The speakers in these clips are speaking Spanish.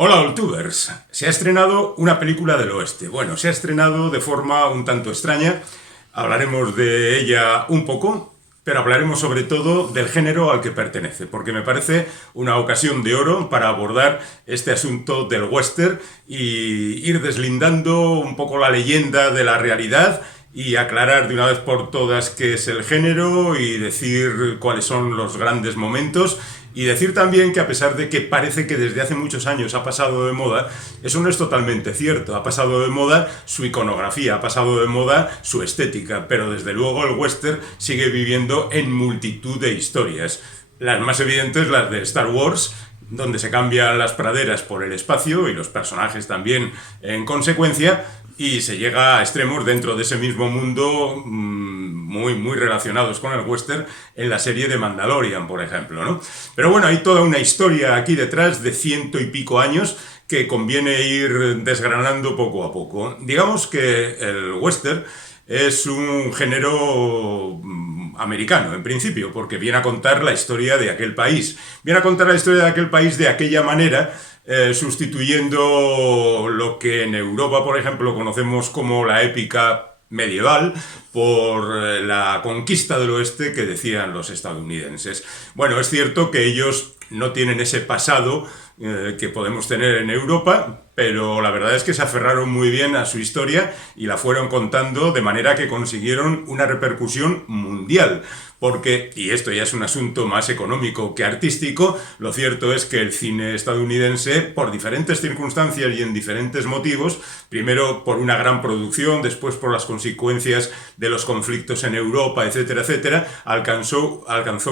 Hola, Oltubers. Se ha estrenado una película del oeste. Bueno, se ha estrenado de forma un tanto extraña. Hablaremos de ella un poco, pero hablaremos sobre todo del género al que pertenece, porque me parece una ocasión de oro para abordar este asunto del western y ir deslindando un poco la leyenda de la realidad y aclarar de una vez por todas qué es el género y decir cuáles son los grandes momentos y decir también que a pesar de que parece que desde hace muchos años ha pasado de moda, eso no es totalmente cierto. Ha pasado de moda su iconografía, ha pasado de moda su estética, pero desde luego el western sigue viviendo en multitud de historias. Las más evidentes, las de Star Wars, donde se cambian las praderas por el espacio y los personajes también en consecuencia, y se llega a extremos dentro de ese mismo mundo muy relacionados con el western en la serie de Mandalorian, por ejemplo, ¿no? Pero bueno, hay toda una historia aquí detrás de ciento y pico años que conviene ir desgranando poco a poco. Digamos que el western es un género americano, en principio, porque viene a contar la historia de aquel país. Viene a contar la historia de aquel país de aquella manera, sustituyendo lo que en Europa, por ejemplo, conocemos como la épica medieval por la conquista del oeste que decían los estadounidenses. Bueno, es cierto que ellos no tienen ese pasado que podemos tener en Europa, pero la verdad es que se aferraron muy bien a su historia y la fueron contando de manera que consiguieron una repercusión mundial. Porque, y esto ya es un asunto más económico que artístico, lo cierto es que el cine estadounidense, por diferentes circunstancias y en diferentes motivos, primero por una gran producción, después por las consecuencias de los conflictos en Europa, etcétera, etcétera, alcanzó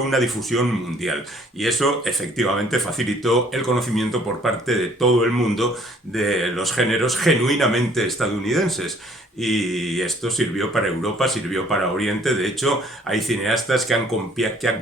una difusión mundial. Y eso efectivamente facilitó el conocimiento por parte de todo el mundo de los géneros genuinamente estadounidenses. Y esto sirvió para Europa, sirvió para Oriente. De hecho, hay cineastas que han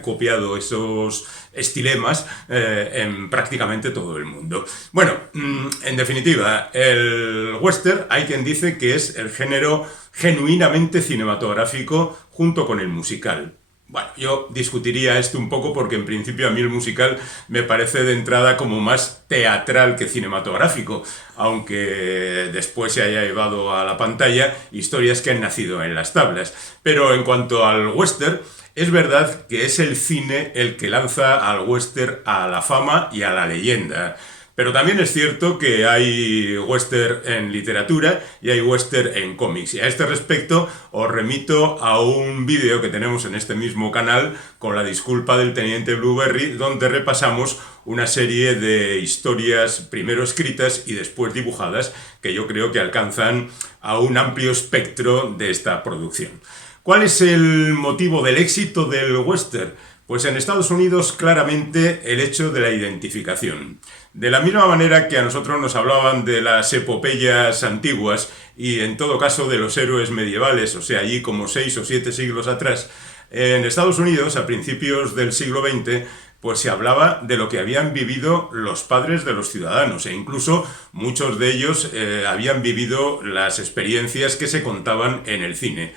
copiado esos estilemas en prácticamente todo el mundo. Bueno, en definitiva, el western hay quien dice que es el género genuinamente cinematográfico junto con el musical. Bueno, yo discutiría esto un poco porque en principio a mí el musical me parece de entrada como más teatral que cinematográfico, aunque después se haya llevado a la pantalla historias que han nacido en las tablas. Pero en cuanto al western, es verdad que es el cine el que lanza al western a la fama y a la leyenda. Pero también es cierto que hay western en literatura y hay western en cómics. Y a este respecto os remito a un vídeo que tenemos en este mismo canal con la disculpa del Teniente Blueberry, donde repasamos una serie de historias primero escritas y después dibujadas que yo creo que alcanzan a un amplio espectro de esta producción. ¿Cuál es el motivo del éxito del western? Pues en Estados Unidos claramente el hecho de la identificación. De la misma manera que a nosotros nos hablaban de las epopeyas antiguas y en todo caso de los héroes medievales, o sea, allí como 6 o 7 siglos atrás, en Estados Unidos a principios del siglo XX pues se hablaba de lo que habían vivido los padres de los ciudadanos e incluso muchos de ellos habían vivido las experiencias que se contaban en el cine.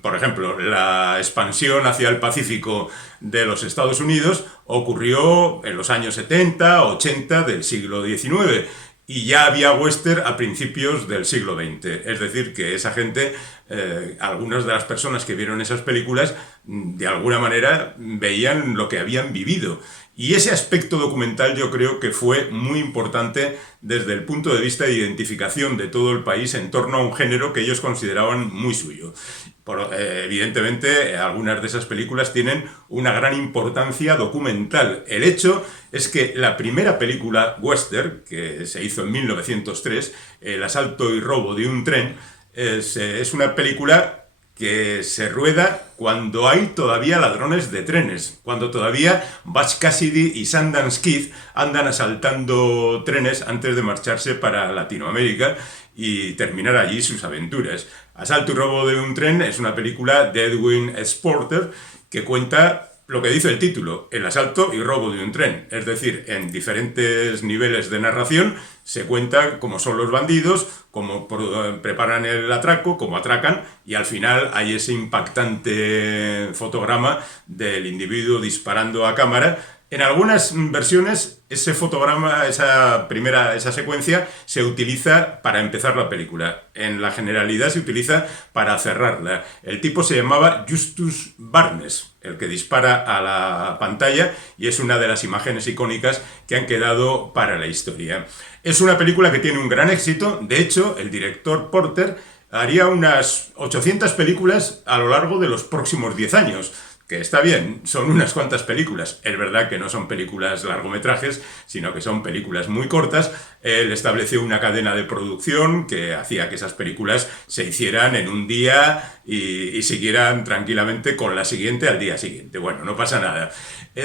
Por ejemplo, la expansión hacia el Pacífico de los Estados Unidos ocurrió en los años 70, 80 del siglo XIX y ya había western a principios del siglo XX. Es decir, que esa gente, algunas de las personas que vieron esas películas, de alguna manera veían lo que habían vivido. Y ese aspecto documental yo creo que fue muy importante desde el punto de vista de identificación de todo el país en torno a un género que ellos consideraban muy suyo. Evidentemente, algunas de esas películas tienen una gran importancia documental. El hecho es que la primera película western, que se hizo en 1903, El asalto y robo de un tren, es una película que se rueda cuando hay todavía ladrones de trenes, cuando todavía Butch Cassidy y Sundance Kid andan asaltando trenes antes de marcharse para Latinoamérica y terminar allí sus aventuras. Asalto y robo de un tren es una película de Edwin S. Porter que cuenta lo que dice el título, el asalto y robo de un tren. Es decir, en diferentes niveles de narración se cuenta cómo son los bandidos, cómo preparan el atraco, cómo atracan y al final hay ese impactante fotograma del individuo disparando a cámara En algunas versiones, ese fotograma, esa secuencia, se utiliza para empezar la película. En la generalidad se utiliza para cerrarla. El tipo se llamaba Justus Barnes, el que dispara a la pantalla, y es una de las imágenes icónicas que han quedado para la historia. Es una película que tiene un gran éxito. De hecho, el director Porter haría unas 800 películas a lo largo de los próximos 10 años. Que está bien, son unas cuantas películas. Es verdad que no son películas largometrajes, sino que son películas muy cortas. Él estableció una cadena de producción que hacía que esas películas se hicieran en un día y siguieran tranquilamente con la siguiente al día siguiente. Bueno, no pasa nada.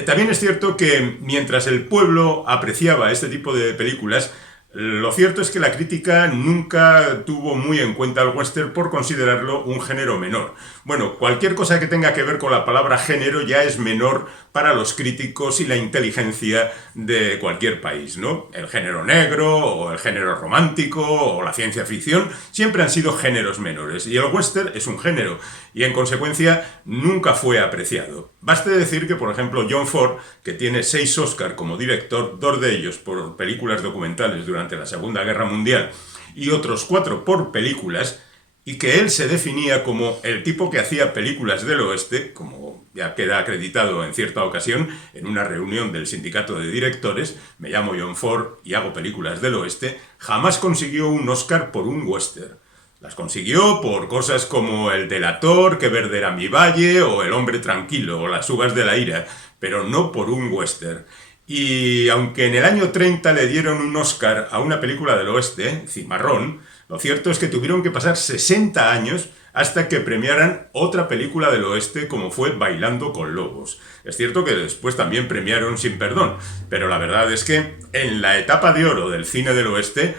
También es cierto que mientras el pueblo apreciaba este tipo de películas, lo cierto es que la crítica nunca tuvo muy en cuenta al western por considerarlo un género menor. Bueno, cualquier cosa que tenga que ver con la palabra género ya es menor para los críticos y la inteligencia de cualquier país, ¿no? El género negro, o el género romántico, o la ciencia ficción, siempre han sido géneros menores. Y el western es un género, y en consecuencia nunca fue apreciado. Baste decir que, por ejemplo, John Ford, que tiene 6 Oscar como director, 2 de ellos por películas documentales durante la Segunda Guerra Mundial y otros 4 por películas, y que él se definía como el tipo que hacía películas del oeste, como ya queda acreditado en cierta ocasión en una reunión del sindicato de directores, me llamo John Ford y hago películas del oeste, jamás consiguió un Oscar por un western. Las consiguió por cosas como El delator, Que verde era mi valle, o El hombre tranquilo, o Las uvas de la ira, pero no por un western. Y aunque en el año 30 le dieron un Oscar a una película del oeste, Cimarrón, lo cierto es que tuvieron que pasar 60 años hasta que premiaran otra película del oeste como fue Bailando con lobos. Es cierto que después también premiaron Sin perdón, pero la verdad es que en la etapa de oro del cine del oeste,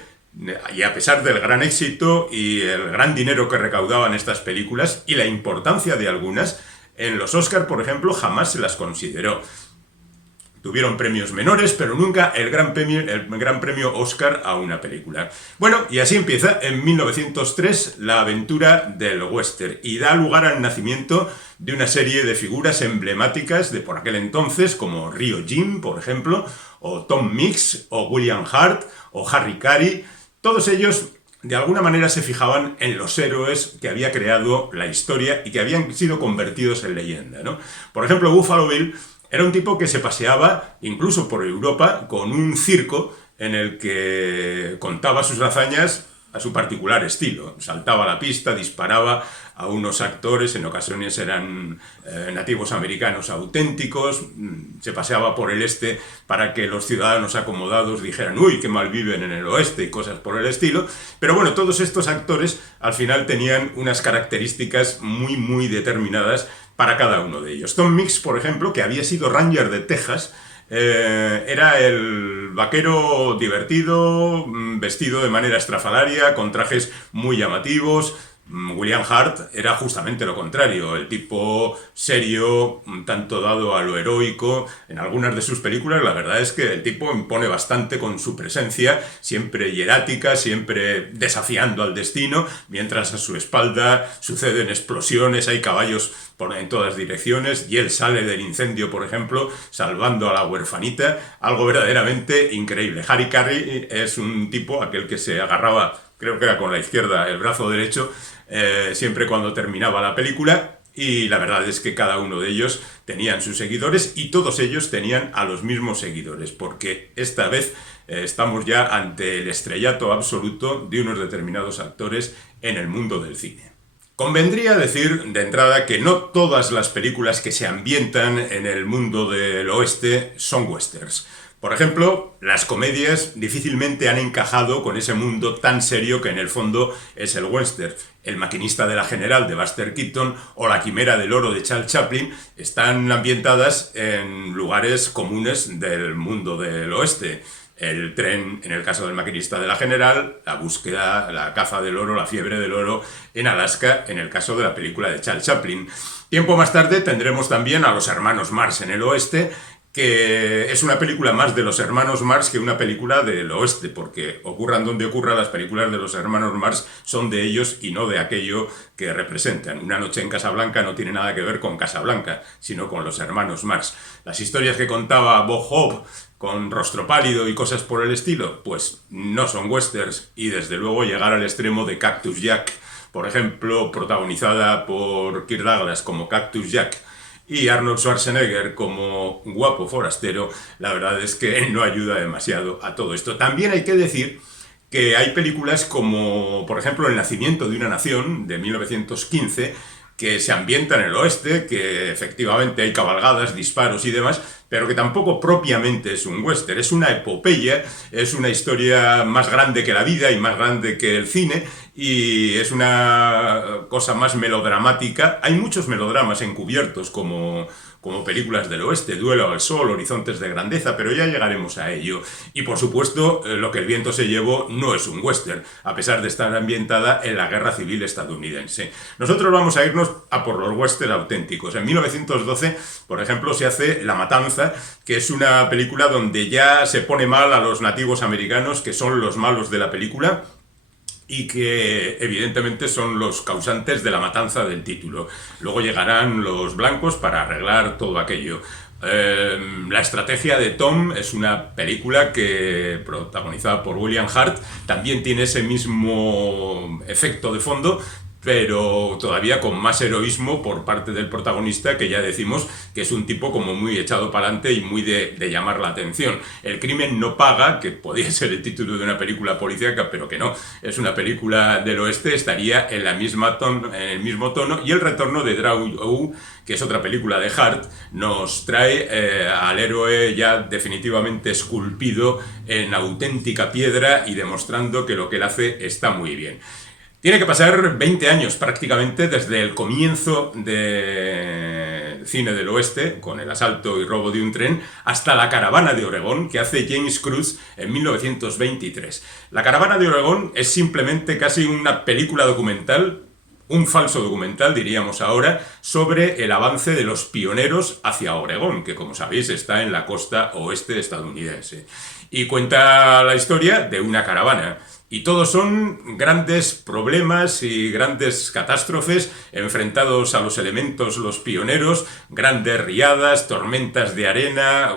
y a pesar del gran éxito y el gran dinero que recaudaban estas películas y la importancia de algunas, en los Oscar, por ejemplo, jamás se las consideró. Tuvieron premios menores, pero nunca el gran premio Oscar a una película. Bueno, y así empieza en 1903 la aventura del western y da lugar al nacimiento de una serie de figuras emblemáticas de por aquel entonces, como Rio Jim, por ejemplo, o Tom Mix, o William Hart, o Harry Carey. Todos ellos, de alguna manera, se fijaban en los héroes que había creado la historia y que habían sido convertidos en leyenda, ¿no? Por ejemplo, Buffalo Bill era un tipo que se paseaba, incluso por Europa, con un circo en el que contaba sus hazañas a su particular estilo. Saltaba a la pista, disparaba a unos actores, en ocasiones eran nativos americanos auténticos, se paseaba por el este para que los ciudadanos acomodados dijeran «Uy, qué mal viven en el oeste» y cosas por el estilo. Pero bueno, todos estos actores al final tenían unas características muy, muy determinadas para cada uno de ellos. Tom Mix, por ejemplo, que había sido Ranger de Texas, era el vaquero divertido, vestido de manera estrafalaria, con trajes muy llamativos. William Hart era justamente lo contrario, el tipo serio, un tanto dado a lo heroico. En algunas de sus películas la verdad es que el tipo impone bastante con su presencia, siempre hierática, siempre desafiando al destino, mientras a su espalda suceden explosiones, hay caballos en todas direcciones y él sale del incendio, por ejemplo, salvando a la huerfanita, algo verdaderamente increíble. Harry Carey es un tipo aquel que se agarraba, creo que era con la izquierda, el brazo derecho, siempre cuando terminaba la película, y la verdad es que cada uno de ellos tenían sus seguidores y todos ellos tenían a los mismos seguidores, porque esta vez estamos ya ante el estrellato absoluto de unos determinados actores en el mundo del cine. Convendría decir de entrada que no todas las películas que se ambientan en el mundo del oeste son westerns. Por ejemplo, las comedias difícilmente han encajado con ese mundo tan serio que en el fondo es el western. El maquinista de la General de Buster Keaton o La quimera del oro de Charles Chaplin están ambientadas en lugares comunes del mundo del oeste. El tren, en el caso del maquinista de la General, la búsqueda, la caza del oro, la fiebre del oro en Alaska, en el caso de la película de Charles Chaplin. Tiempo más tarde tendremos también a los hermanos Marx en el oeste, que es una película más de los hermanos Marx que una película del oeste, porque ocurran donde ocurra, las películas de los hermanos Marx son de ellos y no de aquello que representan. Una noche en Casablanca no tiene nada que ver con Casablanca, sino con los hermanos Marx. Las historias que contaba Bob Hope con Rostro Pálido y cosas por el estilo, pues no son westerns, y desde luego llegar al extremo de Cactus Jack, por ejemplo, protagonizada por Kirk Douglas como Cactus Jack y Arnold Schwarzenegger como guapo forastero, la verdad es que no ayuda demasiado a todo esto. También hay que decir que hay películas como, por ejemplo, El nacimiento de una nación, de 1915, que se ambienta en el oeste, que efectivamente hay cabalgadas, disparos y demás, pero que tampoco propiamente es un western, es una epopeya, es una historia más grande que la vida y más grande que el cine, y es una cosa más melodramática. Hay muchos melodramas encubiertos como películas del oeste, Duelo al Sol, Horizontes de Grandeza, pero ya llegaremos a ello. Y por supuesto, Lo que el viento se llevó no es un western, a pesar de estar ambientada en la Guerra Civil estadounidense. Nosotros vamos a irnos a por los western auténticos. En 1912, por ejemplo, se hace La Matanza, que es una película donde ya se pone mal a los nativos americanos, que son los malos de la película, y que evidentemente son los causantes de la matanza del título. Luego llegarán los blancos para arreglar todo aquello. La estrategia de Tom es una película que, protagonizada por William Hurt, también tiene ese mismo efecto de fondo, pero todavía con más heroísmo por parte del protagonista, que ya decimos que es un tipo como muy echado para adelante y muy de llamar la atención. El crimen no paga, que podría ser el título de una película policíaca, pero que no, es una película del oeste, estaría en el mismo tono, y El retorno de Draw, que es otra película de Hart, nos trae al héroe ya definitivamente esculpido en auténtica piedra y demostrando que lo que él hace está muy bien. Tiene que pasar 20 años prácticamente desde el comienzo de Cine del Oeste, con el asalto y robo de un tren, hasta La Caravana de Oregón, que hace James Cruz en 1923. La Caravana de Oregón es simplemente casi una película documental, un falso documental, diríamos ahora, sobre el avance de los pioneros hacia Oregón, que como sabéis está en la costa oeste estadounidense. Y cuenta la historia de una caravana. Y todos son grandes problemas y grandes catástrofes enfrentados a los elementos, los pioneros, grandes riadas, tormentas de arena,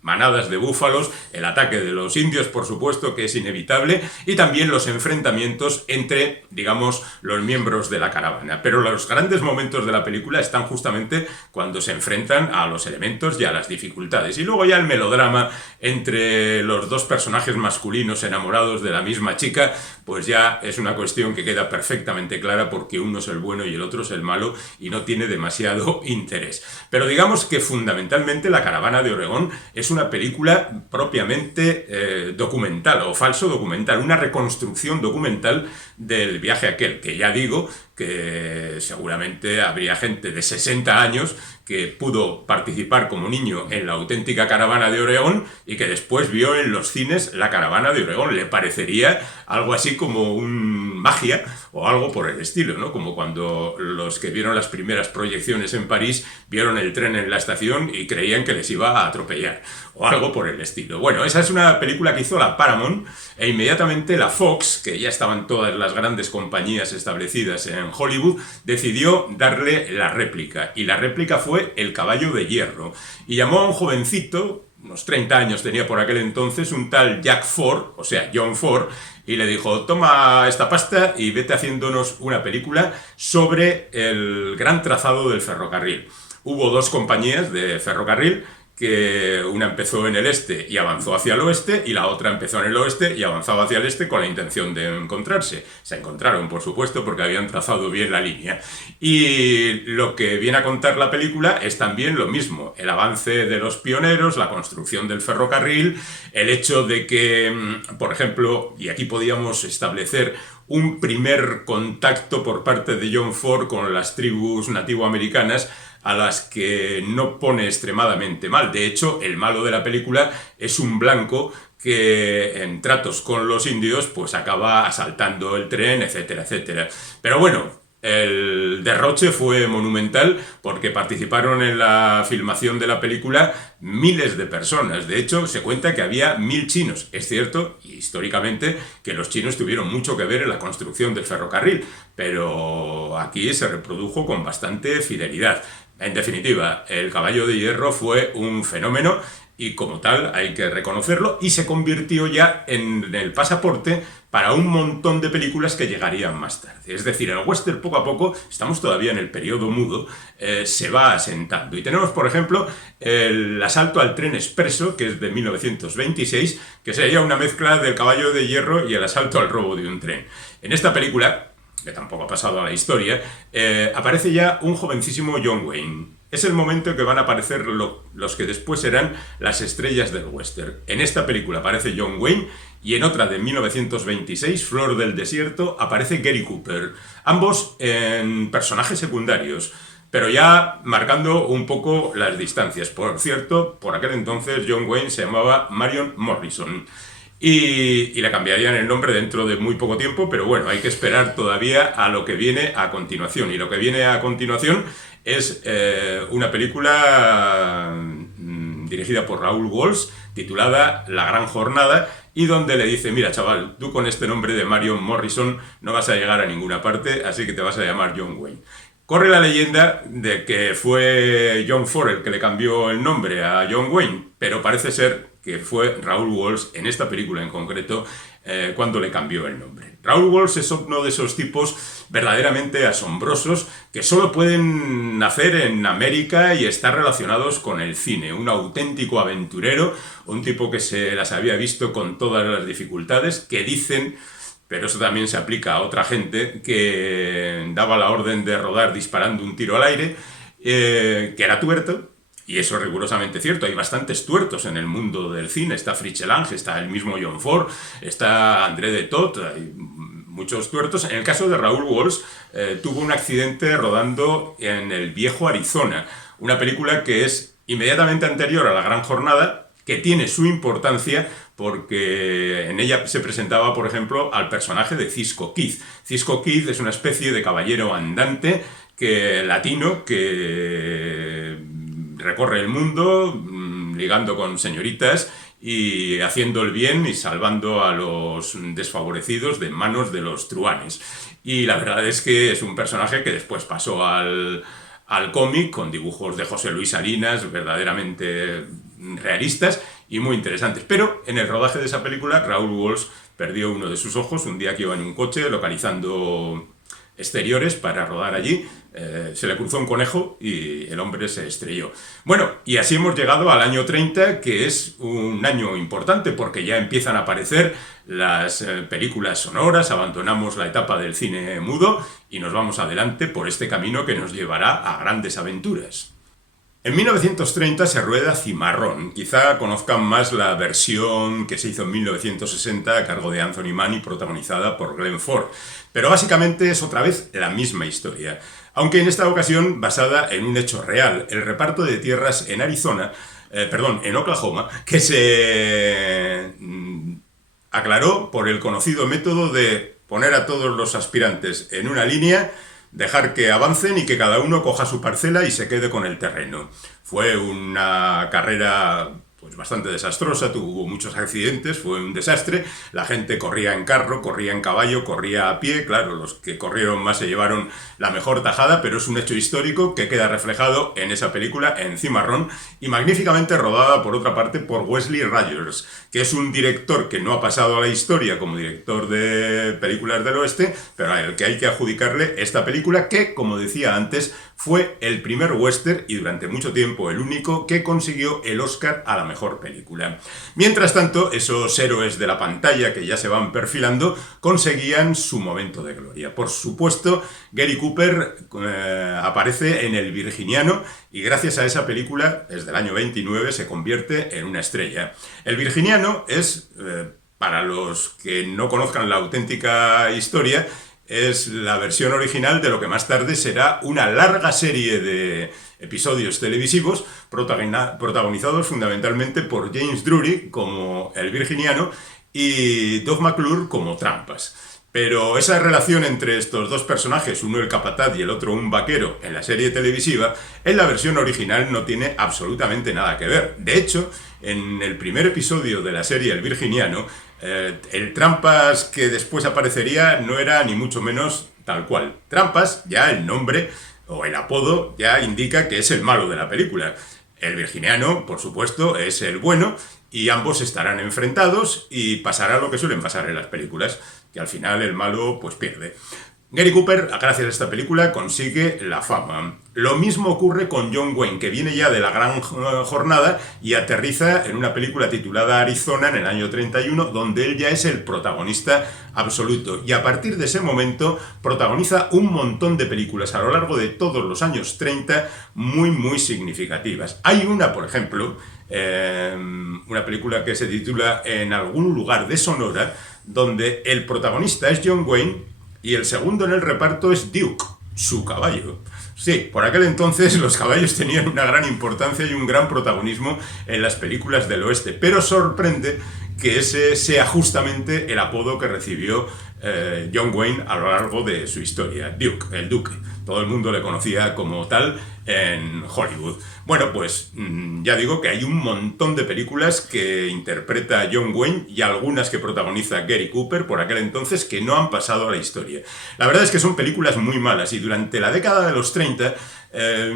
manadas de búfalos, el ataque de los indios, por supuesto, que es inevitable, y también los enfrentamientos entre, digamos, los miembros de la caravana. Pero los grandes momentos de la película están justamente cuando se enfrentan a los elementos y a las dificultades. Y luego ya el melodrama entre los dos personajes masculinos enamorados de la misma chica, pues ya es una cuestión que queda perfectamente clara, porque uno es el bueno y el otro es el malo, y no tiene demasiado interés. Pero digamos que fundamentalmente La Caravana de Oregón es una película propiamente documental o falso documental, una reconstrucción documental del viaje aquel, que ya digo que seguramente habría gente de 60 años que pudo participar como niño en la auténtica Caravana de Oregón y que después vio en los cines La Caravana de Oregón. Le parecería algo así como un magia o algo por el estilo, ¿no? Como cuando los que vieron las primeras proyecciones en París vieron el tren en la estación y creían que les iba a atropellar, o algo por el estilo. Bueno, esa es una película que hizo la Paramount, e inmediatamente la Fox, que ya estaban todas las grandes compañías establecidas en Hollywood, decidió darle la réplica, y la réplica fue El caballo de hierro, y llamó a un jovencito, unos 30 años tenía por aquel entonces, un tal Jack Ford, o sea, John Ford, y le dijo: toma esta pasta y vete haciéndonos una película sobre el gran trazado del ferrocarril. Hubo dos compañías de ferrocarril, que una empezó en el este y avanzó hacia el oeste, y la otra empezó en el oeste y avanzaba hacia el este con la intención de encontrarse. Se encontraron, por supuesto, porque habían trazado bien la línea. Y lo que viene a contar la película es también lo mismo: el avance de los pioneros, la construcción del ferrocarril, el hecho de que, por ejemplo, y aquí podíamos establecer un primer contacto por parte de John Ford con las tribus nativoamericanas, a las que no pone extremadamente mal. De hecho, el malo de la película es un blanco que en tratos con los indios pues acaba asaltando el tren, etcétera, etcétera. Pero bueno, El derroche fue monumental porque participaron en la filmación de la película miles de personas. De hecho, se cuenta que había 1000 chinos. Es cierto, históricamente, que los chinos tuvieron mucho que ver en la construcción del ferrocarril, pero aquí se reprodujo con bastante fidelidad. En definitiva, el Caballo de Hierro fue un fenómeno y como tal hay que reconocerlo, y se convirtió ya en el pasaporte para un montón de películas que llegarían más tarde. Es decir, el western poco a poco, estamos todavía en el periodo mudo, se va asentando. Y tenemos, por ejemplo, el Asalto al tren expreso, que es de 1926, que sería una mezcla del Caballo de Hierro y el asalto al robo de un tren. En esta película, que tampoco ha pasado a la historia, aparece ya un jovencísimo John Wayne. Es el momento en que van a aparecer los que después serán las estrellas del western. En esta película aparece John Wayne y en otra de 1926, Flor del Desierto, aparece Gary Cooper. Ambos en personajes secundarios, pero ya marcando un poco las distancias. Por cierto, por aquel entonces John Wayne se llamaba Marion Morrison. Y le cambiarían el nombre dentro de muy poco tiempo, pero bueno, hay que esperar todavía a lo que viene a continuación. Y lo que viene a continuación es una película dirigida por Raúl Walsh, titulada La Gran Jornada, y donde le dice: mira, chaval, tú con este nombre de Marion Morrison no vas a llegar a ninguna parte, así que te vas a llamar John Wayne. Corre la leyenda de que fue John Ford el que le cambió el nombre a John Wayne, pero parece ser que fue Raúl Walsh, en esta película en concreto, cuando le cambió el nombre. Raúl Walsh es uno de esos tipos verdaderamente asombrosos que solo pueden nacer en América y estar relacionados con el cine. Un auténtico aventurero, un tipo que se las había visto con todas las dificultades, que dicen, pero eso también se aplica a otra gente, que daba la orden de rodar disparando un tiro al aire, que era tuerto. Y eso es rigurosamente cierto, hay bastantes tuertos en el mundo del cine. Está Fritz Lang, está el mismo John Ford, está André de Toth, hay muchos tuertos. En el caso de Raúl Walsh, tuvo un accidente rodando en el viejo Arizona, una película que es inmediatamente anterior a La Gran Jornada, que tiene su importancia porque en ella se presentaba, por ejemplo, al personaje de Cisco Kid. Cisco Kid es una especie de caballero andante latino que recorre el mundo ligando con señoritas y haciendo el bien y salvando a los desfavorecidos de manos de los truanes. Y la verdad es que es un personaje que después pasó al cómic con dibujos de José Luis Salinas verdaderamente realistas y muy interesantes. Pero en el rodaje de esa película, Raúl Walsh perdió uno de sus ojos un día que iba en un coche localizando exteriores para rodar allí. Se le cruzó un conejo y el hombre se estrelló. Bueno, y así hemos llegado al año 30, que es un año importante porque ya empiezan a aparecer las películas sonoras, abandonamos la etapa del cine mudo y nos vamos adelante por este camino que nos llevará a grandes aventuras. En 1930 se rueda Cimarrón. Quizá conozcan más la versión que se hizo en 1960 a cargo de Anthony Mann y protagonizada por Glenn Ford. Pero básicamente es otra vez la misma historia, aunque en esta ocasión basada en un hecho real: el reparto de tierras en en Oklahoma, que se aclaró por el conocido método de poner a todos los aspirantes en una línea, dejar que avancen y que cada uno coja su parcela y se quede con el terreno. Fue una carrera pues bastante desastrosa, tuvo muchos accidentes, fue un desastre. La gente corría en carro, corría en caballo, corría a pie. Claro, los que corrieron más se llevaron la mejor tajada, pero es un hecho histórico que queda reflejado en esa película, en Cimarrón, y magníficamente rodada, por otra parte, por Wesley Rogers, que es un director que no ha pasado a la historia como director de películas del oeste, pero al que hay que adjudicarle esta película que, como decía antes, fue el primer western y durante mucho tiempo el único que consiguió el Oscar a la mejor película. Mientras tanto, esos héroes de la pantalla que ya se van perfilando conseguían su momento de gloria. Por supuesto, Gary Cooper aparece en El Virginiano y gracias a esa película, desde el año 29, se convierte en una estrella. El Virginiano es, para los que no conozcan la auténtica historia, es la versión original de lo que más tarde será una larga serie de episodios televisivos protagonizados fundamentalmente por James Drury como el Virginiano y Doug McClure como Trampas. Pero esa relación entre estos dos personajes, uno el capataz y el otro un vaquero, en la serie televisiva, en la versión original no tiene absolutamente nada que ver. De hecho, en el primer episodio de la serie El Virginiano, el Trampas que después aparecería no era ni mucho menos tal cual. Trampas, ya el nombre o el apodo ya indica que es el malo de la película. El Virginiano, por supuesto, es el bueno y ambos estarán enfrentados y pasará lo que suelen pasar en las películas, que al final el malo pues pierde. Gary Cooper, gracias a esta película, consigue la fama. Lo mismo ocurre con John Wayne, que viene ya de la gran jornada y aterriza en una película titulada Arizona en el año 31, donde él ya es el protagonista absoluto. Y a partir de ese momento protagoniza un montón de películas a lo largo de todos los años 30 muy significativas. Hay una, por ejemplo, una película que se titula En algún lugar de Sonora, donde el protagonista es John Wayne y el segundo en el reparto es Duke, su caballo. Sí, por aquel entonces los caballos tenían una gran importancia y un gran protagonismo en las películas del oeste, pero sorprende que ese sea justamente el apodo que recibió John Wayne a lo largo de su historia, Duke, el Duque. Todo el mundo le conocía como tal en Hollywood. Bueno, pues ya digo que hay un montón de películas que interpreta John Wayne y algunas que protagoniza Gary Cooper por aquel entonces que no han pasado a la historia. La verdad es que son películas muy malas y durante la década de los 30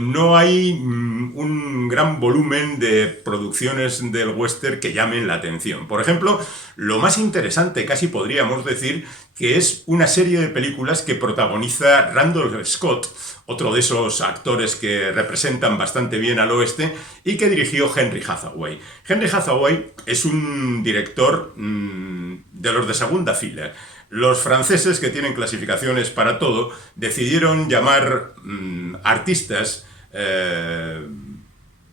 no hay un gran volumen de producciones del western que llamen la atención. Por ejemplo, lo más interesante, casi podríamos decir, que es una serie de películas que protagoniza Randolph Scott, otro de esos actores que representan bastante bien al oeste y que dirigió Henry Hathaway. Henry Hathaway es un director de los de segunda fila. Los franceses, que tienen clasificaciones para todo, decidieron llamar artistas,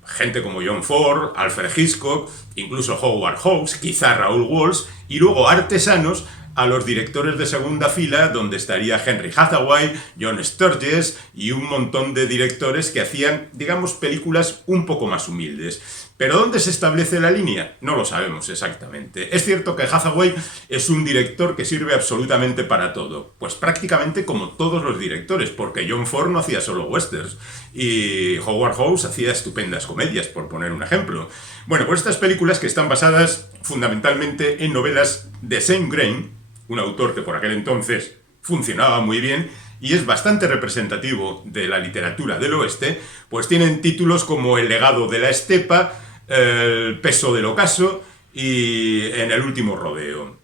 gente como John Ford, Alfred Hitchcock, incluso Howard Hawks, quizá Raoul Walsh, y luego artesanos a los directores de segunda fila, donde estaría Henry Hathaway, John Sturges y un montón de directores que hacían, digamos, películas un poco más humildes. ¿Pero dónde se establece la línea? No lo sabemos exactamente. Es cierto que Hathaway es un director que sirve absolutamente para todo. Pues prácticamente como todos los directores, porque John Ford no hacía solo westerns y Howard Hawks hacía estupendas comedias, por poner un ejemplo. Bueno, pues estas películas que están basadas fundamentalmente en novelas de Sam Green, un autor que por aquel entonces funcionaba muy bien y es bastante representativo de la literatura del oeste, pues tienen títulos como El legado de la estepa, El peso del ocaso y En el último rodeo.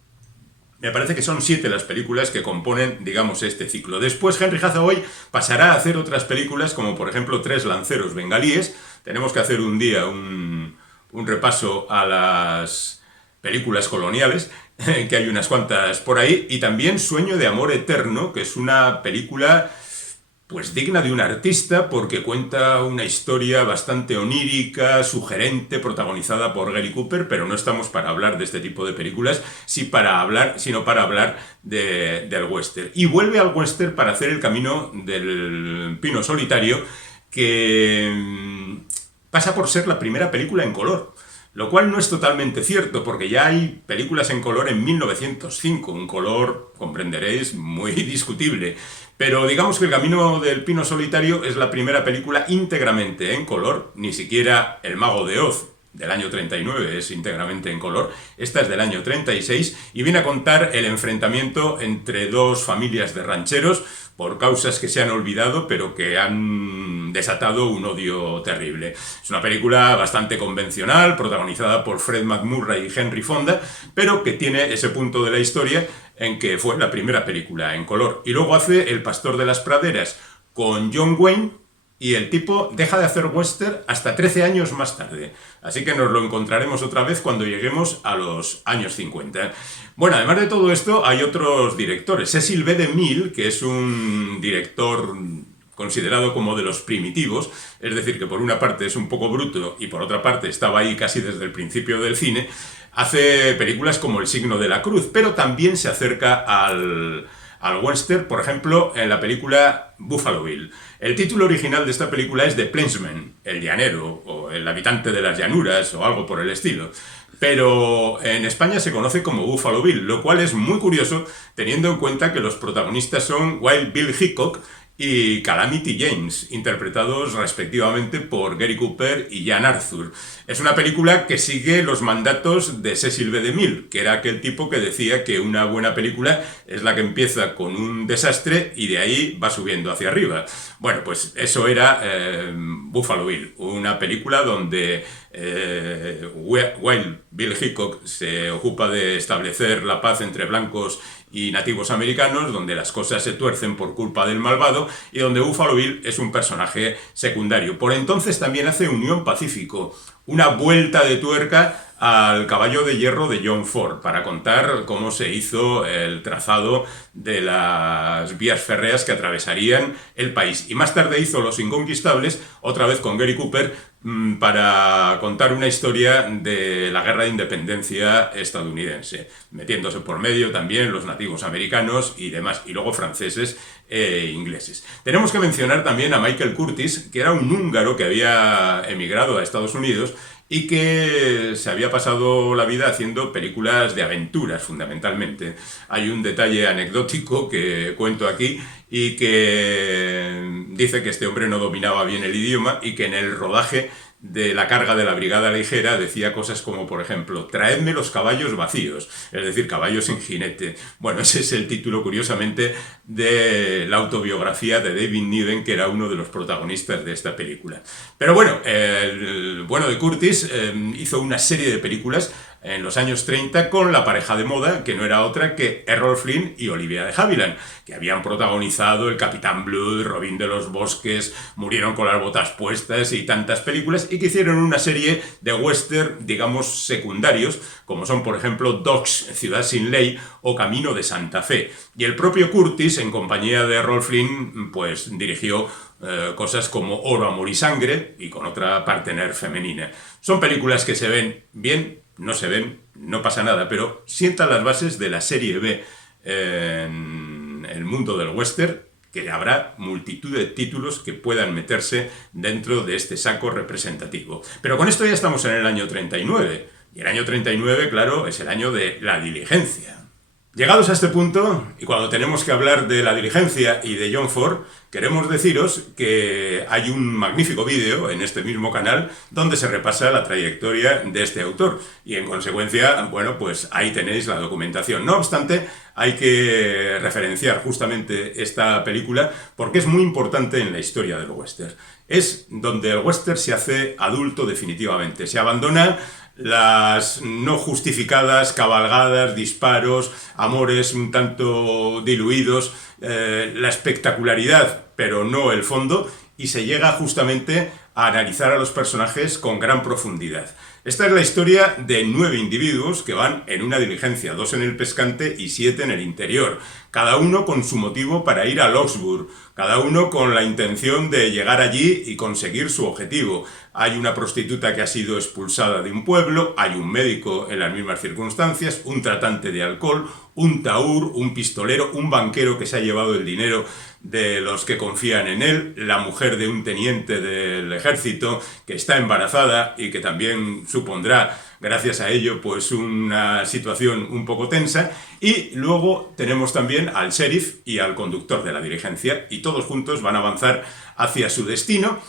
Me parece que son 7 las películas que componen, digamos, este ciclo. Después Henry Hathaway pasará a hacer otras películas como por ejemplo Tres lanceros bengalíes. Tenemos que hacer un día un repaso a las películas coloniales, que hay unas cuantas por ahí, y también Sueño de amor eterno, que es una película pues digna de un artista porque cuenta una historia bastante onírica, sugerente, protagonizada por Gary Cooper, pero no estamos para hablar de este tipo de películas, sino para hablar del western. Y vuelve al western para hacer El camino del pino solitario, que pasa por ser la primera película en color. Lo cual no es totalmente cierto, porque ya hay películas en color en 1905, un color, comprenderéis, muy discutible. Pero digamos que El camino del pino solitario es la primera película íntegramente en color, ni siquiera El mago de Oz, del año 39, es íntegramente en color. Esta es del año 36 y viene a contar el enfrentamiento entre dos familias de rancheros por causas que se han olvidado, pero que han desatado un odio terrible. Es una película bastante convencional, protagonizada por Fred MacMurray y Henry Fonda, pero que tiene ese punto de la historia en que fue la primera película en color. Y luego hace El pastor de las praderas con John Wayne, y el tipo deja de hacer western hasta 13 años más tarde. Así que nos lo encontraremos otra vez cuando lleguemos a los años 50. Bueno, además de todo esto, hay otros directores. Cecil B. DeMille, que es un director considerado como de los primitivos, es decir, que por una parte es un poco bruto y por otra parte estaba ahí casi desde el principio del cine, hace películas como El signo de la cruz, pero también se acerca al western, por ejemplo, en la película Buffalo Bill. El título original de esta película es The Plainsman, el llanero, o el habitante de las llanuras, o algo por el estilo. pero en España se conoce como Buffalo Bill, lo cual es muy curioso teniendo en cuenta que los protagonistas son Wild Bill Hickok y Calamity James, interpretados respectivamente por Gary Cooper y Jan Arthur. Es una película que sigue los mandatos de Cecil B. DeMille, que era aquel tipo que decía que una buena película es la que empieza con un desastre y de ahí va subiendo hacia arriba. Bueno, pues eso era Buffalo Bill, una película donde Wild Bill Hickok se ocupa de establecer la paz entre blancos y nativos americanos, donde las cosas se tuercen por culpa del malvado y donde Buffalo Bill es un personaje secundario. Por entonces también hace Unión Pacífico, una vuelta de tuerca al caballo de hierro de John Ford, para contar cómo se hizo el trazado de las vías férreas que atravesarían el país. Y más tarde hizo Los Inconquistables, otra vez con Gary Cooper, para contar una historia de la guerra de independencia estadounidense, metiéndose por medio también los nativos americanos y demás, y luego franceses e ingleses. Tenemos que mencionar también a Michael Curtiz, que era un húngaro que había emigrado a Estados Unidos y que se había pasado la vida haciendo películas de aventuras, fundamentalmente. Hay un detalle anecdótico que cuento aquí y que dice que este hombre no dominaba bien el idioma y que en el rodaje de la carga de la brigada ligera decía cosas como, por ejemplo, traedme los caballos vacíos, es decir, caballos sin jinete. Bueno, ese es el título, curiosamente, de la autobiografía de David Niven, que era uno de los protagonistas de esta película. Pero bueno, el bueno de Curtiz hizo una serie de películas en los años 30 con la pareja de moda, que no era otra que Errol Flynn y Olivia de Havilland, que habían protagonizado El Capitán Blood, Robin de los Bosques, Murieron con las botas puestas y tantas películas, y que hicieron una serie de western, digamos, secundarios, como son, por ejemplo, Dogs, Ciudad sin Ley o Camino de Santa Fe. Y el propio Curtiz, en compañía de Errol Flynn, pues dirigió cosas como Oro, Amor y Sangre, y con otra partener femenina. Son películas que se ven bien, no se ven, no pasa nada, pero sientan las bases de la serie B en el mundo del western, que habrá multitud de títulos que puedan meterse dentro de este saco representativo. Pero con esto ya estamos en el año 39, y el año 39, claro, es el año de La Diligencia. Llegados a este punto, y cuando tenemos que hablar de La Diligencia y de John Ford, queremos deciros que hay un magnífico vídeo en este mismo canal donde se repasa la trayectoria de este autor, y en consecuencia, bueno, pues ahí tenéis la documentación. No obstante, hay que referenciar justamente esta película porque es muy importante en la historia del western. Es donde el western se hace adulto definitivamente, se abandona las no justificadas cabalgadas, disparos, amores un tanto diluidos, la espectacularidad, pero no el fondo, y se llega justamente a analizar a los personajes con gran profundidad. Esta es la historia de 9 individuos que van en una diligencia, 2 en el pescante y 7 en el interior, cada uno con su motivo para ir a Locksburg, cada uno con la intención de llegar allí y conseguir su objetivo. Hay una prostituta que ha sido expulsada de un pueblo, hay un médico en las mismas circunstancias, un tratante de alcohol, un taur, un pistolero, un banquero que se ha llevado el dinero de los que confían en él, la mujer de un teniente del ejército que está embarazada y que también supondrá, gracias a ello, pues una situación un poco tensa, y luego tenemos también al sheriff y al conductor de la diligencia, y todos juntos van a avanzar hacia su destino,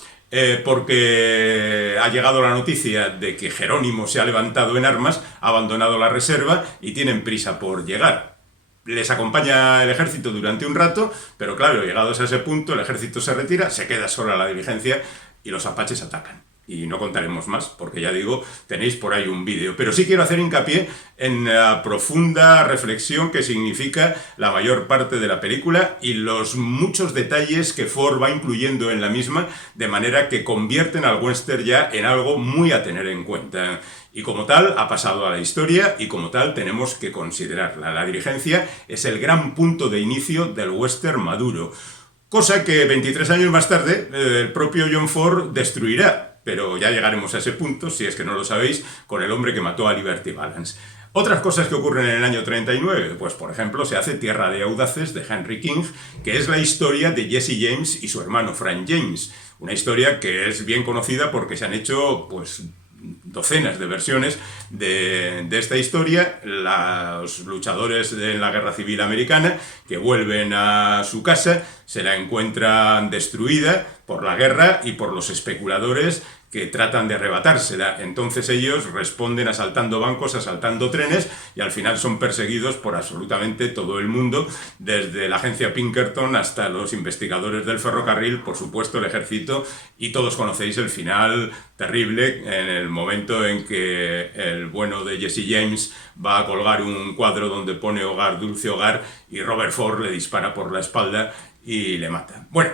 porque ha llegado la noticia de que Jerónimo se ha levantado en armas, ha abandonado la reserva y tienen prisa por llegar. Les acompaña el ejército durante un rato, pero claro, llegados a ese punto, el ejército se retira, se queda sola la diligencia y los apaches atacan. Y no contaremos más, porque ya digo, tenéis por ahí un vídeo. Pero sí quiero hacer hincapié en la profunda reflexión que significa la mayor parte de la película y los muchos detalles que Ford va incluyendo en la misma, de manera que convierten al western ya en algo muy a tener en cuenta. Y como tal, ha pasado a la historia y como tal tenemos que considerarla. La diligencia es el gran punto de inicio del western maduro. Cosa que 23 años más tarde el propio John Ford destruirá. Pero ya llegaremos a ese punto, si es que no lo sabéis, con El hombre que mató a Liberty Balance. Otras cosas que ocurren en el año 39, pues por ejemplo se hace Tierra de Audaces de Henry King, que es la historia de Jesse James y su hermano Frank James. Una historia que es bien conocida porque se han hecho pues docenas de versiones de esta historia, los luchadores de la Guerra Civil Americana que vuelven a su casa, se la encuentran destruida por la guerra y por los especuladores que tratan de arrebatársela. Entonces ellos responden asaltando bancos, asaltando trenes, y al final son perseguidos por absolutamente todo el mundo, desde la agencia Pinkerton hasta los investigadores del ferrocarril, por supuesto el ejército, y todos conocéis el final terrible en el momento en que el bueno de Jesse James va a colgar un cuadro donde pone hogar, dulce hogar, y Robert Ford le dispara por la espalda y le mata. Bueno,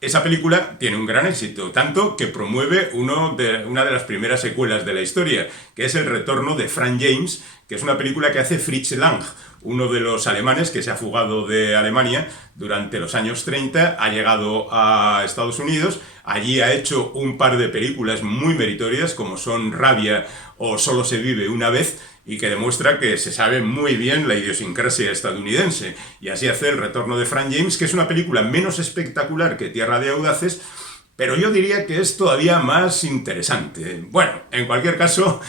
esa película tiene un gran éxito, tanto que promueve una de las primeras secuelas de la historia, que es El retorno de Frank James, que es una película que hace Fritz Lang, uno de los alemanes que se ha fugado de Alemania durante los años 30, ha llegado a Estados Unidos, allí ha hecho un par de películas muy meritorias, como son Rabia o Solo se vive una vez, y que demuestra que se sabe muy bien la idiosincrasia estadounidense. Y así hace El retorno de Frank James, que es una película menos espectacular que Tierra de audaces, pero yo diría que es todavía más interesante. Bueno, en cualquier caso,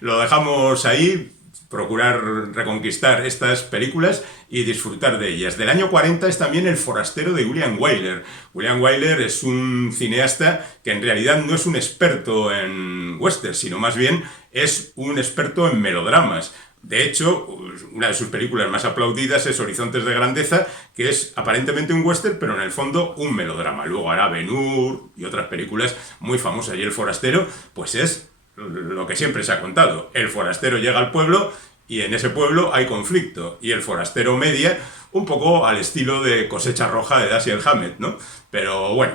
lo dejamos ahí, procurar reconquistar estas películas y disfrutar de ellas. Del año 40 es también El forastero de William Wyler. William Wyler es un cineasta que en realidad no es un experto en westerns, sino más bien es un experto en melodramas. De hecho, una de sus películas más aplaudidas es Horizontes de Grandeza, que es aparentemente un western, pero en el fondo un melodrama. Luego hará Ben-Hur y otras películas muy famosas. Y El forastero, pues es lo que siempre se ha contado. El forastero llega al pueblo y en ese pueblo hay conflicto. Y el forastero media un poco al estilo de Cosecha Roja de Dashiell Hammett, ¿no? Pero bueno,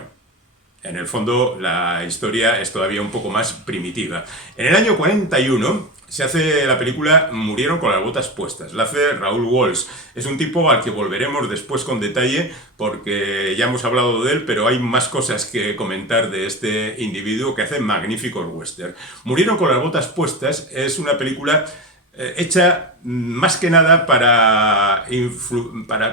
en el fondo la historia es todavía un poco más primitiva. En el año 41 se hace la película Murieron con las botas puestas. La hace Raúl Walsh. Es un tipo al que volveremos después con detalle porque ya hemos hablado de él, pero hay más cosas que comentar de este individuo que hace magníficos western. Murieron con las botas puestas es una película hecha más que nada para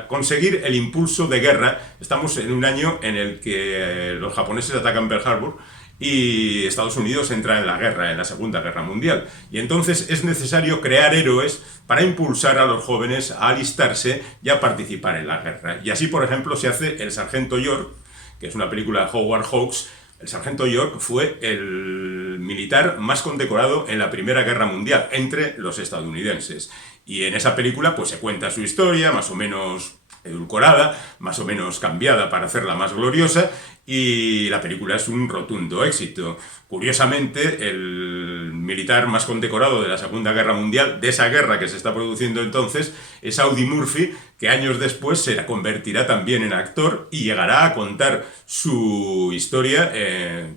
conseguir el impulso de guerra. Estamos en un año en el que los japoneses atacan Pearl Harbor y Estados Unidos entra en la guerra, en la Segunda Guerra Mundial. Y entonces es necesario crear héroes para impulsar a los jóvenes a alistarse y a participar en la guerra. Y así, por ejemplo, se hace El sargento York, que es una película de Howard Hawks. El sargento York fue el militar más condecorado en la Primera Guerra Mundial entre los estadounidenses. Y en esa película pues se cuenta su historia, más o menos edulcorada, más o menos cambiada para hacerla más gloriosa, y la película es un rotundo éxito. Curiosamente, el militar más condecorado de la Segunda Guerra Mundial, de esa guerra que se está produciendo entonces, es Audie Murphy, que años después se convertirá también en actor y llegará a contar su historia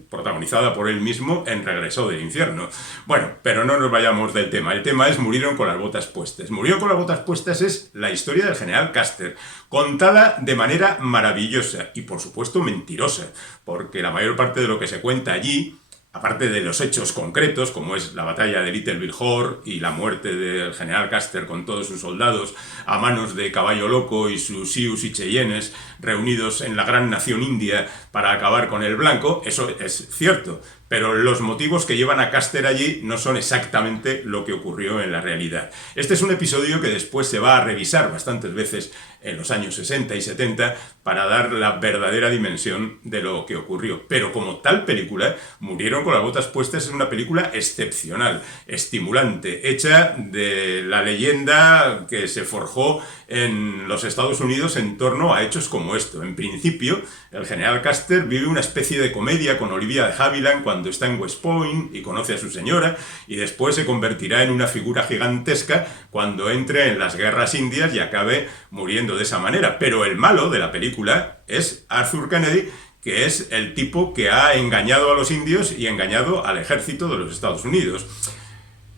protagonizada por él mismo en Regreso del Infierno. Bueno, pero no nos vayamos del tema. El tema es Murieron con las botas puestas. Murieron con las botas puestas es la historia del general Custer, contada de manera maravillosa y por supuesto mentirosa, porque la mayor parte de lo que se cuenta allí, aparte de los hechos concretos, como es la batalla de Little Bill Hore y la muerte del general Custer con todos sus soldados a manos de Caballo Loco y sus Sioux y Cheyennes reunidos en la gran nación india para acabar con el blanco, eso es cierto, pero los motivos que llevan a Custer allí no son exactamente lo que ocurrió en la realidad. Este es un episodio que después se va a revisar bastantes veces en los años 60 y 70 para dar la verdadera dimensión de lo que ocurrió. Pero como tal película, Murieron con las botas puestas es una película excepcional, estimulante, hecha de la leyenda que se forjó en los Estados Unidos en torno a hechos como esto. En principio, el general Custer vive una especie de comedia con Olivia de Havilland cuando está en West Point y conoce a su señora, y después se convertirá en una figura gigantesca cuando entre en las guerras indias y acabe muriendo de esa manera. Pero el malo de la película es Arthur Kennedy, que es el tipo que ha engañado a los indios y engañado al ejército de los Estados Unidos.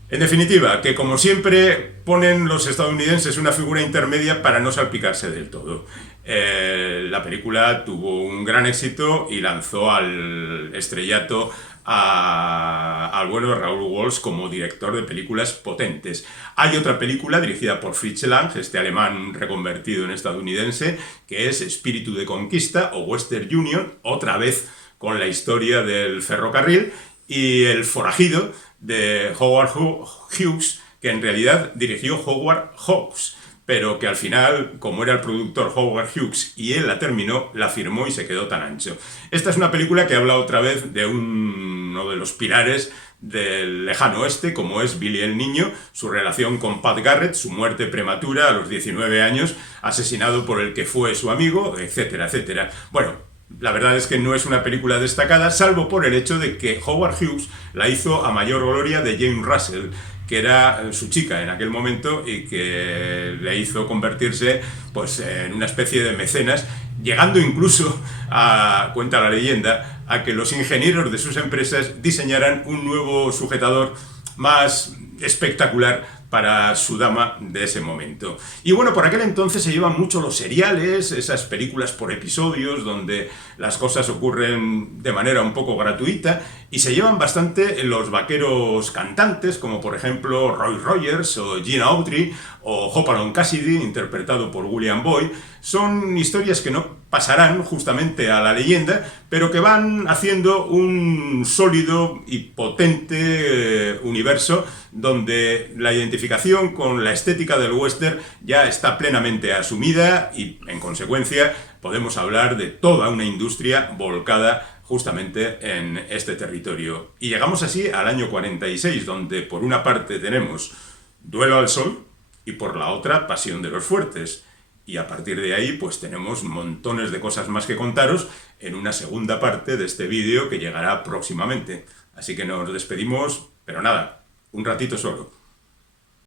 En definitiva, que como siempre ponen los estadounidenses una figura intermedia para no salpicarse del todo. La película tuvo un gran éxito y lanzó al estrellato al bueno Raúl Walsh como director de películas potentes. Hay otra película dirigida por Fritz Lang, este alemán reconvertido en estadounidense, que es Espíritu de Conquista o Western Union, otra vez con la historia del ferrocarril, y El forajido de Howard Hughes, que en realidad dirigió Howard Hawks, pero que al final, como era el productor Howard Hughes y él la terminó, la firmó y se quedó tan ancho. Esta es una película que habla otra vez de uno de los pilares del lejano oeste, como es Billy el Niño, su relación con Pat Garrett, su muerte prematura a los 19 años, asesinado por el que fue su amigo, etcétera, etcétera. Bueno, la verdad es que no es una película destacada, salvo por el hecho de que Howard Hughes la hizo a mayor gloria de Jane Russell, que era su chica en aquel momento y que le hizo convertirse pues, en una especie de mecenas, llegando incluso a, cuenta la leyenda, a que los ingenieros de sus empresas diseñaran un nuevo sujetador más espectacular para su dama de ese momento. Y bueno, por aquel entonces se llevan mucho los seriales, esas películas por episodios donde las cosas ocurren de manera un poco gratuita, y se llevan bastante los vaqueros cantantes, como por ejemplo Roy Rogers o Gene Autry o Hopalong Cassidy, interpretado por William Boyd. Son historias que no pasarán justamente a la leyenda, pero que van haciendo un sólido y potente universo donde la identificación con la estética del western ya está plenamente asumida y, en consecuencia, podemos hablar de toda una industria volcada justamente en este territorio. Y llegamos así al año 46, donde por una parte tenemos Duelo al Sol y por la otra Pasión de los Fuertes. Y a partir de ahí pues tenemos montones de cosas más que contaros en una segunda parte de este vídeo que llegará próximamente. Así que nos despedimos, pero nada, un ratito solo.